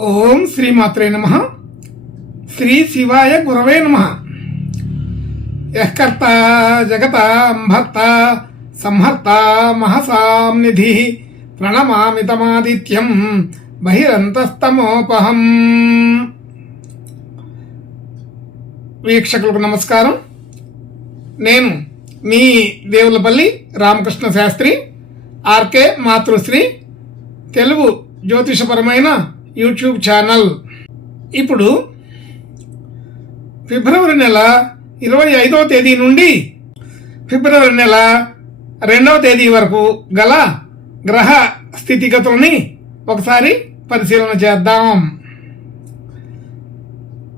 ఓం శ్రీమాత్రే నమః. శ్రీ శివాయ గురవే నమః. యఃకర్త జగతాం భర్త సంహర్త మహసాం నిధి ప్రణమామి తమాదిత్యం బహిరంతస్తమోపహం. వీక్షకులకు నమస్కారం. నేను మీ దేవులపల్లి రామకృష్ణ శాస్త్రి, ఆర్కే మాతృశ్రీ తెలుగు జ్యోతిషపరమైన యూట్యూబ్ ఛానల్. ఇప్పుడు ఫిబ్రవరి నెల 25వ తేదీ నుండి ఫిబ్రవరి నెల 2వ తేదీ వరకు గల గ్రహ స్థితిగతులని ఒకసారి పరిశీలన చేద్దాం.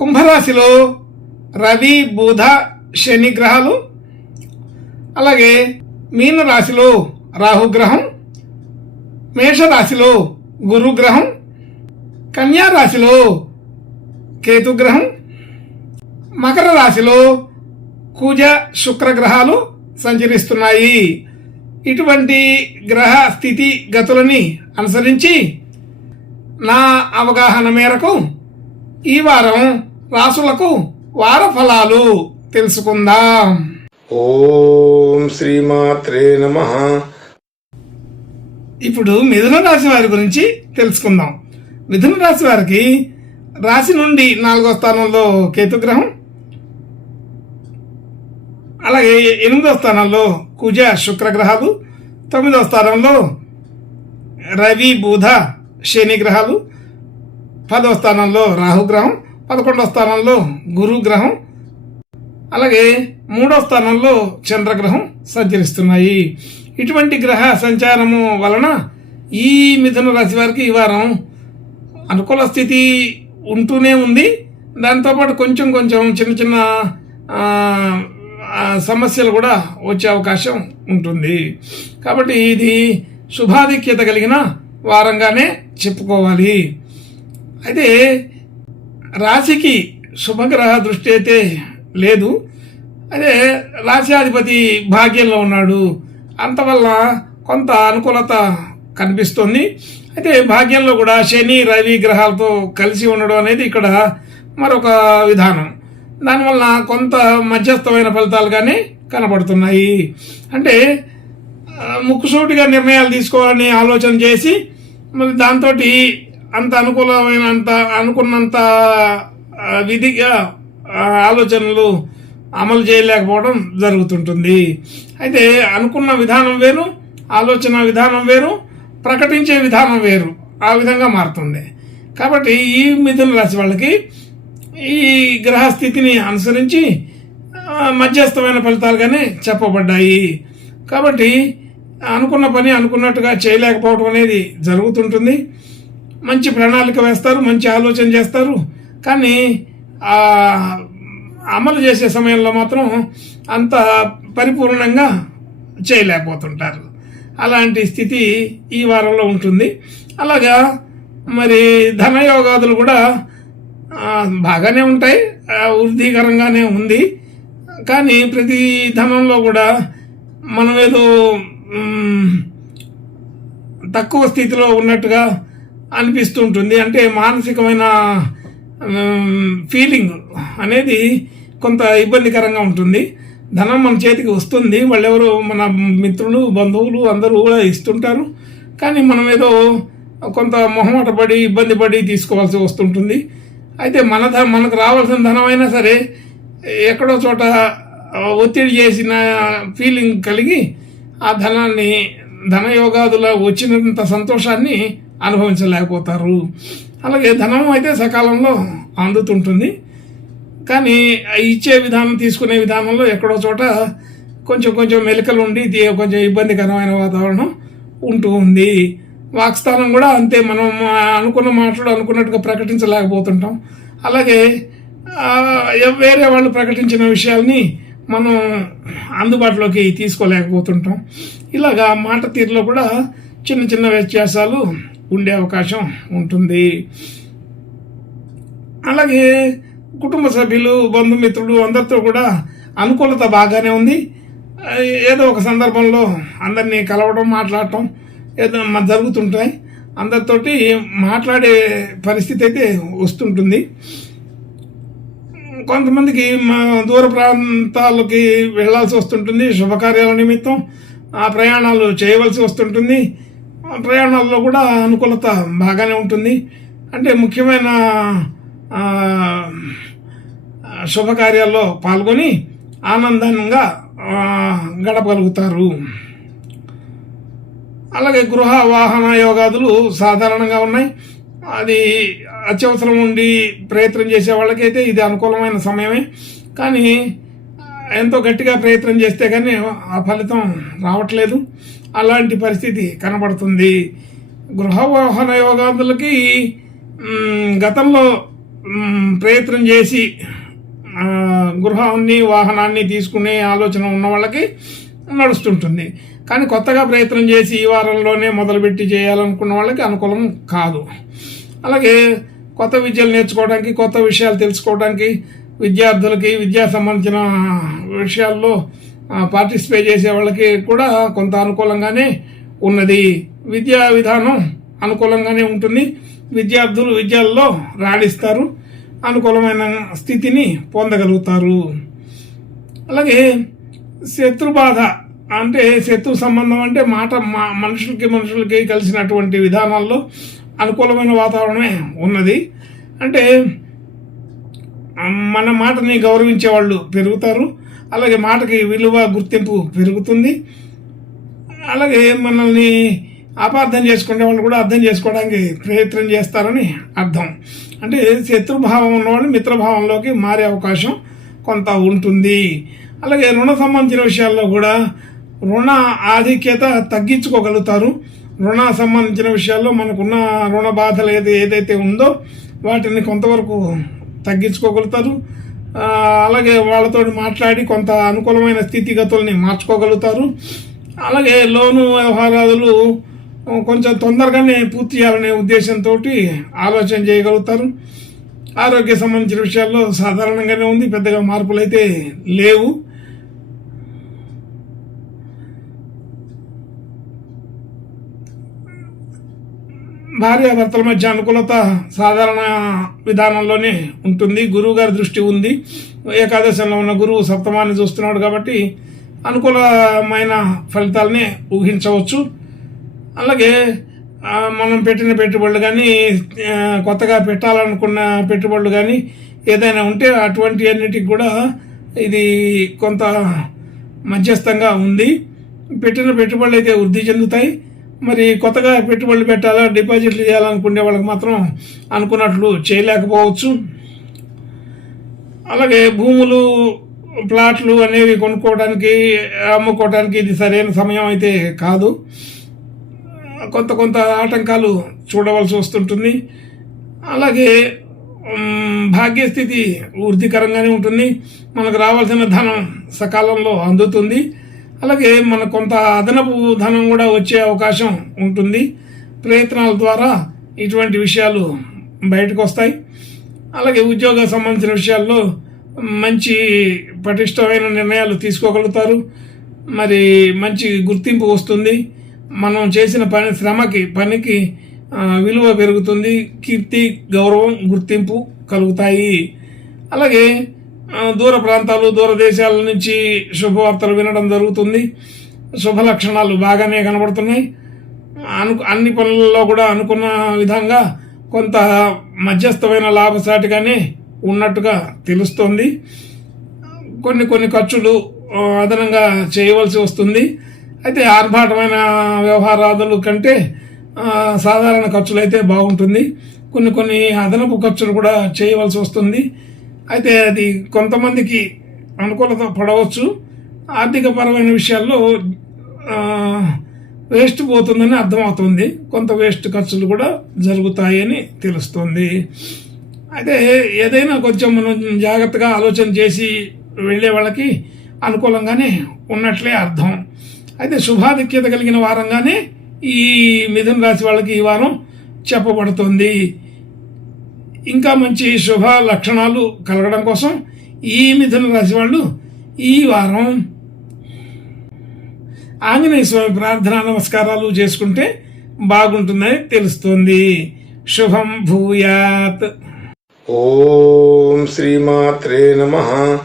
కుంభరాశిలో రవి, బుధ, శని గ్రహాలు, అలాగే మీనరాశిలో రాహుగ్రహం, మేషరాశిలో గురుగ్రహం, కన్యా రాశిలో కేతుగ్రహం, మకర రాశిలో కుజ శుక్రగ్రహాలు సంచరిస్తున్నాయి. ఇటువంటి గ్రహ స్థితి గతులని అనుసరించి నా అవగాహన మేరకు ఈ వారం రాశులకు వార ఫలాలు తెలుసుకుందాం. ఓం శ్రీమాత్రే నమః. ఇప్పుడు మిథున రాశి వారి గురించి తెలుసుకుందాం. మిథున రాశి వారికి రాశి నుండి 4వ స్థానంలో కేతుగ్రహం, అలాగే 8వ స్థానంలో కుజ శుక్రగ్రహాలు, 9వ స్థానంలో రవి, బుధ, శని గ్రహాలు, 10వ స్థానంలో రాహుగ్రహం, 11వ స్థానంలో గురుగ్రహం, అలాగే 3వ స్థానంలో చంద్రగ్రహం సంచరిస్తున్నాయి. ఇటువంటి గ్రహ సంచారము వలన ఈ మిథున రాశి వారికి ఈ వారం అనుకూల స్థితి ఉంటూనే ఉంది. దాంతోపాటు కొంచెం చిన్న చిన్న సమస్యలు కూడా వచ్చే అవకాశం ఉంటుంది. కాబట్టి ఇది శుభాధిక్యత కలిగిన వారంగానే చెప్పుకోవాలి. అయితే రాశికి శుభగ్రహ దృష్టి అయితే లేదు. అదే రాశ్యాధిపతి భాగ్యంలో ఉన్నాడు, అంతవల్ల కొంత అనుకూలత కనిపిస్తుంది. అయితే భాగ్యంలో కూడా శని, రవి గ్రహాలతో కలిసి ఉండడం అనేది ఇక్కడ మరొక విధానం. దానివల్ల కొంత మధ్యస్థమైన ఫలితాలుగానే కనబడుతున్నాయి. అంటే ముక్కుసూటిగా నిర్ణయాలు తీసుకోవాలని ఆలోచన చేసి మరి దాంతో అంత అనుకున్నంత విధిగా ఆలోచనలు అమలు చేయలేకపోవడం జరుగుతుంటుంది. అయితే అనుకున్న విధానం వేరు, ఆలోచన విధానం వేరు, ప్రకటించే విధానం వేరు, ఆ విధంగా మారుతుంది. కాబట్టి ఈ మిథున రాశి వాళ్ళకి ఈ గ్రహస్థితిని అనుసరించి మధ్యస్థమైన ఫలితాలుగానే చెప్పబడ్డాయి. కాబట్టి అనుకున్న పని అనుకున్నట్టుగా చేయలేకపోవడం అనేది జరుగుతుంటుంది. మంచి ప్రణాళిక వేస్తారు, మంచి ఆలోచన చేస్తారు, కానీ అమలు చేసే సమయంలో మాత్రం అంత పరిపూర్ణంగా చేయలేకపోతుంటారు. అలాంటి స్థితి ఈ వారంలో ఉంటుంది. అలాగా మరి ధనయోగాదులు కూడా బాగానే ఉంటాయి, వృద్ధికరంగానే ఉంది. కానీ ప్రతి ధనంలో కూడా మనం ఏదో తక్కువ స్థితిలో ఉన్నట్టుగా అనిపిస్తుంటుంది. అంటే మానసికమైన ఫీలింగ్ అనేది కొంత ఇబ్బందికరంగా ఉంటుంది. ధనం మన చేతికి వస్తుంది, వాళ్ళెవరు మన మిత్రులు, బంధువులు అందరూ కూడా ఇస్తుంటారు. కానీ మనం ఏదో కొంత మొహమాట పడి ఇబ్బంది పడి తీసుకోవాల్సి వస్తుంటుంది. అయితే మనకు రావాల్సిన ధనం అయినా సరే ఎక్కడో చోట ఒత్తిడి చేసిన ఫీలింగ్ కలిగి ఆ ధనయోగాదుల వచ్చినంత సంతోషాన్ని అనుభవించలేకపోతారు. అలాగే ధనం అయితే సకాలంలో అందుతుంటుంది, కానీ ఇచ్చే విధానం, తీసుకునే విధానంలో ఎక్కడో చోట కొంచెం మెలికలు ఉండి కొంచెం ఇబ్బందికరమైన వాతావరణం ఉంటూ ఉంది. వాక్స్థానం కూడా అంతే, మనం అనుకున్న మాటలు అనుకున్నట్టుగా ప్రకటించలేకపోతుంటాం. అలాగే వేరే వాళ్ళు ప్రకటించిన విషయాల్ని మనం అందుబాటులోకి తీసుకోలేకపోతుంటాం. ఇలాగా మాట తీరులో కూడా చిన్న వ్యత్యాసాలు ఉండే అవకాశం ఉంటుంది. అలాగే కుటుంబ సభ్యులు, బంధుమిత్రులు అందరితో కూడా అనుకూలత బాగానే ఉంది. ఏదో ఒక సందర్భంలో అందరినీ కలవడం, మాట్లాడటం ఏదో జరుగుతుంటాయి. అందరితోటి మాట్లాడే పరిస్థితి అయితే వస్తుంటుంది. కొంతమందికి దూర ప్రాంతాలకి వెళ్ళాల్సి వస్తుంటుంది శుభకార్యాల నిమిత్తం. ఆ ప్రయాణాలు చేయవలసి వస్తుంటుంది. ప్రయాణాల్లో కూడా అనుకూలత బాగానే ఉంటుంది. అంటే ముఖ్యమైన శుభకార్యాల్లో పాల్గొని ఆనందంగా గడపగలుగుతారు. అలాగే గృహ వాహన యోగాదులు సాధారణంగా ఉన్నాయి. అది అత్యవసరం ఉండి ప్రయత్నం చేసే వాళ్ళకైతే ఇది అనుకూలమైన సమయమే. కానీ ఎంతో గట్టిగా ప్రయత్నం చేస్తే కానీ ఆ ఫలితం రావట్లేదు. అలాంటి పరిస్థితి కనబడుతుంది. గృహ వాహన యోగాదులకి గతంలో ప్రయత్నం చేసి గృహాన్ని వాహనాన్ని తీసుకునే ఆలోచన ఉన్న వాళ్ళకి నడుస్తుంటుంది. కానీ కొత్తగా ప్రయత్నం చేసి ఈ వారంలోనే మొదలుపెట్టి చేయాలనుకున్న వాళ్ళకి అనుకూలం కాదు. అలాగే కొత్త విద్యలు నేర్చుకోవడానికి, కొత్త విషయాలు తెలుసుకోవడానికి, విద్యార్థులకి విద్యా సంబంధించిన విషయాల్లో పార్టిసిపేట్ చేసే వాళ్ళకి కూడా కొంత అనుకూలంగానే ఉన్నది. విద్యా విధానం అనుకూలంగానే ఉంటుంది. విద్యార్థులు విద్యల్లో రాణిస్తారు, అనుకూలమైన స్థితిని పొందగలుగుతారు. అలాగే శత్రుబాధ అంటే శత్రు సంబంధం అంటే మనుషులకి కలిసినటువంటి విధానాల్లో అనుకూలమైన వాతావరణమే ఉన్నది. అంటే మన మాటని గౌరవించే వాళ్ళు పెరుగుతారు. అలాగే మాటకి విలువ గుర్తింపు పెరుగుతుంది. అలాగే మనల్ని అపార్థం చేసుకునే వాళ్ళు కూడా అర్థం చేసుకోవడానికి ప్రయత్నం చేస్తారని అర్థం. అంటే శత్రుభావం ఉన్నవాళ్ళు మిత్రభావంలోకి మారే అవకాశం కొంత ఉంటుంది. అలాగే రుణ సంబంధించిన విషయాల్లో కూడా రుణ ఆధిక్యత తగ్గించుకోగలుగుతారు. రుణ సంబంధించిన విషయాల్లో మనకున్న రుణ బాధలు ఏదైతే ఉందో వాటిని కొంతవరకు తగ్గించుకోగలుగుతారు. అలాగే వాళ్ళతో మాట్లాడి కొంత అనుకూలమైన స్థితిగతుల్ని మార్చుకోగలుగుతారు. అలాగే లోను వ్యవహారాలు కొంచెం తొందరగానే పూర్తి చేయాలనే ఉద్దేశంతో ఆలోచన చేయగలుగుతారు. ఆరోగ్య సంబంధించిన విషయాల్లో సాధారణంగానే ఉంది, పెద్దగా మార్పులు అయితే లేవు. భార్యాభర్తల మధ్య అనుకూలత సాధారణ విధానంలోనే ఉంటుంది. గురువు గారి దృష్టి ఉంది. ఏకాదశంలో ఉన్న గురువు సప్తమాన్ని చూస్తున్నాడు కాబట్టి అనుకూలమైన ఫలితాలనే ఊహించవచ్చు. అలాగే మనం పెట్టిన పెట్టుబడులు కానీ కొత్తగా పెట్టాలనుకున్న పెట్టుబడులు కానీ ఏదైనా ఉంటే అటువంటి అన్నిటికి కూడా ఇది కొంత మధ్యస్థంగా ఉంది. పెట్టిన పెట్టుబడులు అయితే వృద్ధి చెందుతాయి. మరి కొత్తగా పెట్టుబడులు పెట్టాలా, డిపాజిట్లు చేయాలనుకునే వాళ్ళకి మాత్రం అనుకున్నట్లు చేయలేకపోవచ్చు. అలాగే భూములు, ప్లాట్లు అనేవి కొనుక్కోవడానికి, అమ్ముకోవడానికి ఇది సరైన సమయం అయితే కాదు. కొంత ఆటంకాలు చూడవలసి వస్తుంటుంది. అలాగే భాగ్యస్థితి వృద్ధికరంగానే ఉంటుంది. మనకు రావాల్సిన ధనం సకాలంలో అందుతుంది. అలాగే మనకు కొంత అదనపు ధనం కూడా వచ్చే అవకాశం ఉంటుంది. ప్రయత్నాల ద్వారా ఇటువంటి విషయాలు బయటకు వస్తాయి. అలాగే ఉద్యోగ సంబంధించిన విషయాల్లో మంచి పటిష్టమైన నిర్ణయాలు తీసుకోగలుగుతారు. మరి మంచి గుర్తింపు వస్తుంది. మనం చేసిన పనికి విలువ పెరుగుతుంది. కీర్తి, గౌరవం, గుర్తింపు కలుగుతాయి. అలాగే దూర ప్రాంతాలు, దూర దేశాల నుంచి శుభవార్తలు వినడం జరుగుతుంది. శుభ లక్షణాలు బాగానే కనబడుతున్నాయి. అన్ని పనులలో కూడా అనుకున్న విధంగా కొంత మధ్యస్థమైన లాభసాటిగానే ఉన్నట్టుగా తెలుస్తోంది. కొన్ని ఖర్చులు అదనంగా చేయవలసి వస్తుంది. అయితే ఆర్భాటమైన వ్యవహారాదుల కంటే సాధారణ ఖర్చులు అయితే బాగుంటుంది. కొన్ని అదనపు ఖర్చులు కూడా చేయవలసి వస్తుంది. అయితే అది కొంతమందికి అనుకూలత పడవచ్చు. ఆర్థికపరమైన విషయాల్లో వేస్ట్ పోతుందని అర్థమవుతుంది. కొంత వేస్ట్ ఖర్చులు కూడా జరుగుతాయని తెలుస్తుంది. అయితే ఏదైనా కొంచెం మనం జాగ్రత్తగా ఆలోచన చేసి వెళ్ళే వాళ్ళకి అనుకూలంగానే ఉన్నట్లే అర్థం. అయితే శుభాధిక్యత కలిగిన వారంగానే ఈ మిథున రాశి వాళ్ళకి ఈ వారం చెప్పబడుతుంది. ఇంకా మంచి శుభ లక్షణాలు కలగడం కోసం ఈ మిథున రాశి వాళ్ళు ఈ వారం ఆంజనేయ స్వామి ప్రార్థనా నమస్కారాలు చేసుకుంటే బాగుంటుందని తెలుస్తుంది. శుభం భూయాత్. ఓం శ్రీమాత్రే నమః.